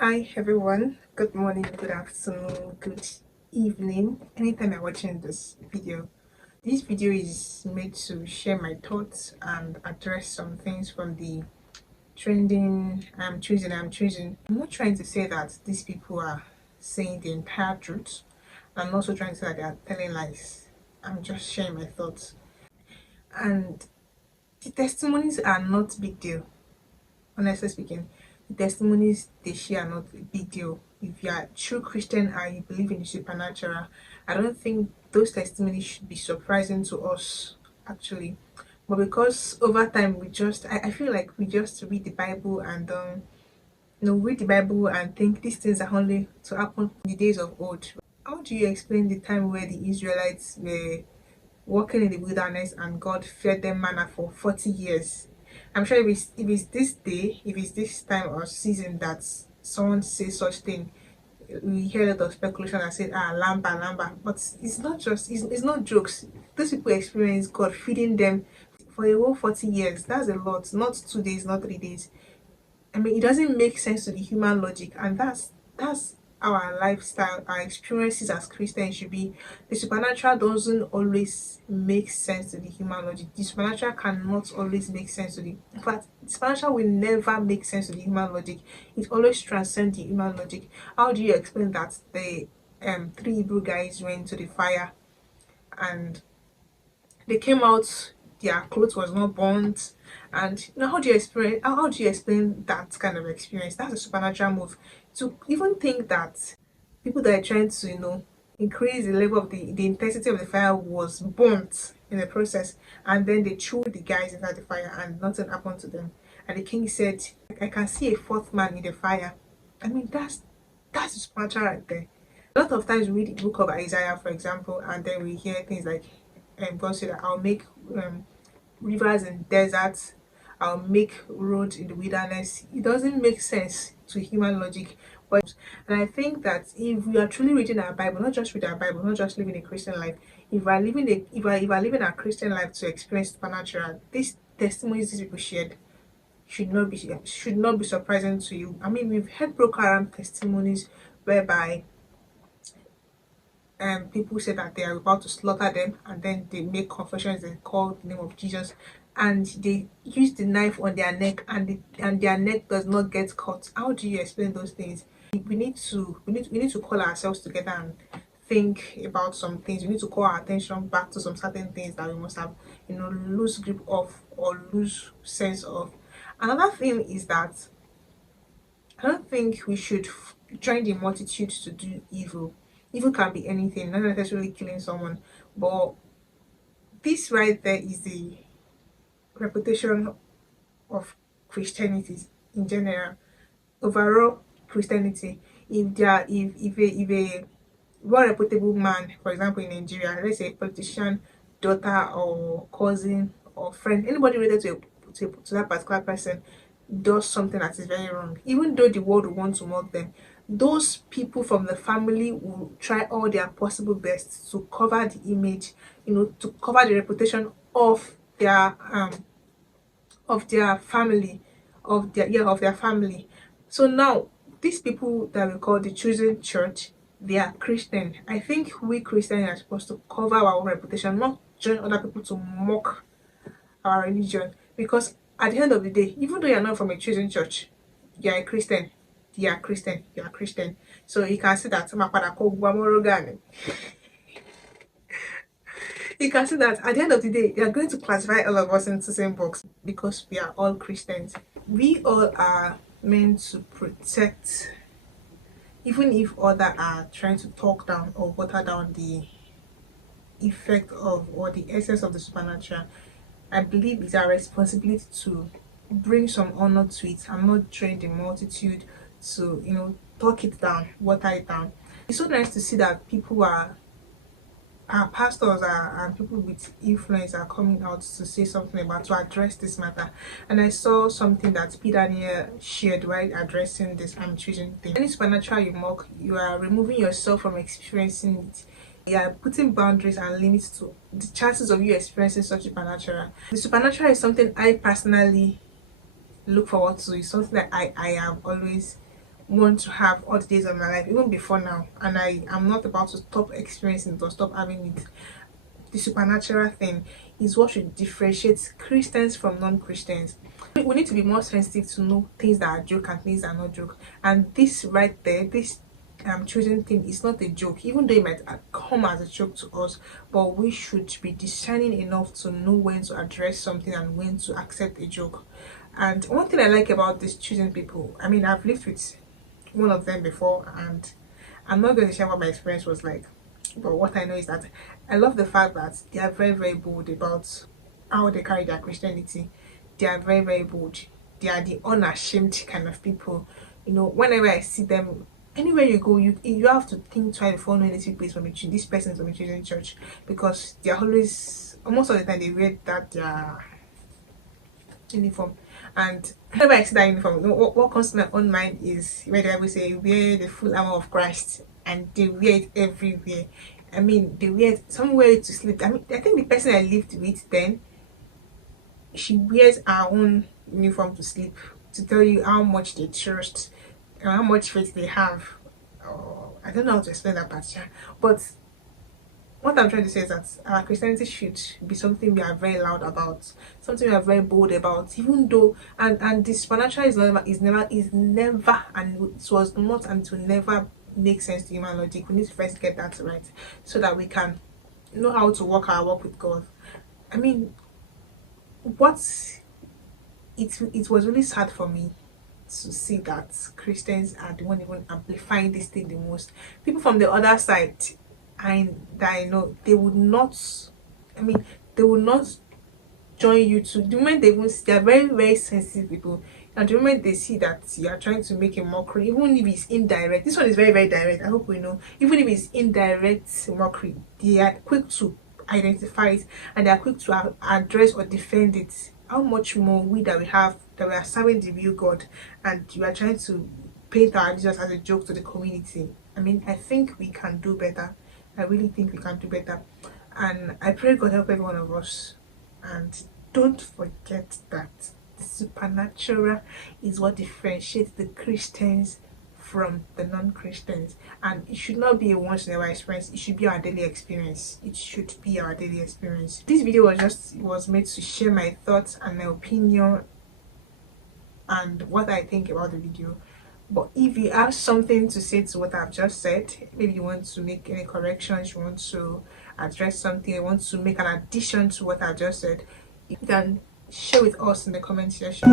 Hi everyone, good morning, good afternoon, good evening. Anytime you're watching this video is made to share my thoughts and address some things from the trending I'm choosing. I'm not trying to say that these people are saying the entire truth. I'm also trying to say that they are telling lies. I'm just sharing my thoughts. And the testimonies are not big deal, honestly speaking. The testimonies they share are not a big deal. If you are a true Christian and you believe in the supernatural, I don't think those testimonies should be surprising to us actually. But because over time I feel like we just read the Bible and read the Bible and think these things are only to happen in the days of old. How do you explain the time where the Israelites were walking in the wilderness and God fed them manna for 40 years? I'm sure if it's this day, if it's this time or season that someone says such thing, we hear a lot of speculation that said, lamba, lamba. But it's not jokes. Those people experience God feeding them for a whole 40 years. That's a lot. Not 2 days, not 3 days. I mean, it doesn't make sense to the human logic, and that's our lifestyle, our experiences as Christians should be. The supernatural doesn't always make sense to the human logic. The supernatural cannot always make sense to the. In fact, the supernatural will never make sense to the human logic. It always transcends the human logic. How do you explain that the three Hebrew guys went to the fire and they came out, their clothes was not burnt, and how do you explain that kind of experience? That's a supernatural move. To even think that people that are trying to increase the level of the intensity of the fire was burnt in the process, and then they threw the guys inside the fire and nothing happened to them, and the king said, I can see a fourth man in the fire. I mean, that's the supernatural right there. A lot of times we read the book of Isaiah, for example, and then we hear things like, God said that I'll make rivers in deserts, I'll make roads in the wilderness. It doesn't make sense to human logic. But and I think that if we are truly reading our Bible, not just read our Bible, not just living a Christian life, if we're living our Christian life to experience supernatural, these testimonies these people shared should not be surprising to you. I mean, we've heard Boko Haram testimonies whereby people say that they are about to slaughter them, and then they make confessions, they call the name of Jesus, and they use the knife on their neck, and their neck does not get cut. How do you explain those things? We need to call ourselves together and think about some things. We need to call our attention back to some certain things that we must have lose grip of or lose sense of. Another thing is that I don't think we should join the multitude to do evil. Evil can be anything, not necessarily killing someone. But this right there is the reputation of Christianity in general. Overall Christianity. If a well reputable man, for example in Nigeria, let's say a politician, daughter or cousin or friend, anybody related to that particular person does something that is very wrong, even though the world will want to mock them, those people from the family will try all their possible best to cover the image, to cover the reputation of their family, of their family. So now these people that we call the chosen church, they are Christian. I think we Christians are supposed to cover our own reputation, not join other people to mock our religion. Because at the end of the day, even though you're not from a chosen church, you're a Christian. You are Christian. You are Christian. So you can see that you can see that at the end of the day, they are going to classify all of us into the same box because we are all Christians. We all are meant to protect, even if others are trying to talk down or water down the effect of or the essence of the supernatural. I believe it's our responsibility to bring some honor to it and not train the multitude to talk it down, water it down. It's so nice to see that people our pastors are and people with influence are coming out to say something about to address this matter. And I saw something that Peter Daniel shared while addressing this I'm choosing thing. Any supernatural you mock, you are removing yourself from experiencing it. You are putting boundaries and limits to the chances of you experiencing such supernatural. The supernatural is something I personally look forward to. It's something that I have always want to have all the days of my life, even before now, and I am not about to stop experiencing it or stop having it. The supernatural thing is what should differentiate Christians from non-Christians. We need to be more sensitive to know things that are joke and things that are not joke. And this right there, this choosing thing is not a joke, even though it might come as a joke to us, but we should be discerning enough to know when to address something and when to accept a joke. And one thing I like about these choosing people, I mean, I've lived with one of them before, and I'm not going to share what my experience was like, but what I know is that I love the fact that they are very, very bold about how they carry their Christianity. They are very, very bold. They are the unashamed kind of people. You know, whenever I see them, anywhere you go, you have to think twice before knowing this place from this person is from a Christian church, because they are always, almost all the time, they wear that their uniform. And whenever I see that uniform, what comes to my own mind is where the Bible say wear the full armor of Christ, and they wear it everywhere. I mean, they wear it, some wear it to sleep. I mean, I think the person I lived with then, she wears her own uniform to sleep, to tell you how much they trust and how much faith they have. Oh, I don't know how to explain that part, yeah. But what I'm trying to say is that our Christianity should be something we are very loud about, something we are very bold about, even though and the supernatural is never and it was not and it will never make sense to human logic. We need to first get that right so that we can know how to walk our walk with God. I mean, what it was really sad for me to see that Christians are the one even amplifying this thing the most. People from the other side, that I know, they would not. I mean, they would not join you to. The moment they even see, they are very, very sensitive people, and the moment they see that you are trying to make a mockery, even if it's indirect, this one is very, very direct. I hope we know. Even if it's indirect mockery, they are quick to identify it and they are quick to address or defend it. How much more we that we are serving the real God, and you are trying to paint our Jesus as a joke to the community. I mean, I think we can do better. I really think we can do better, and I pray God help every one of us. And don't forget that the supernatural is what differentiates the Christians from the non-Christians, and it should not be a once in a while experience. It should be our daily experience. It should be our daily experience. This video was made to share my thoughts and my opinion and what I think about the video. But if you have something to say to what I've just said, maybe you want to make any corrections, you want to address something, you want to make an addition to what I've just said, you can share with us in the comment section.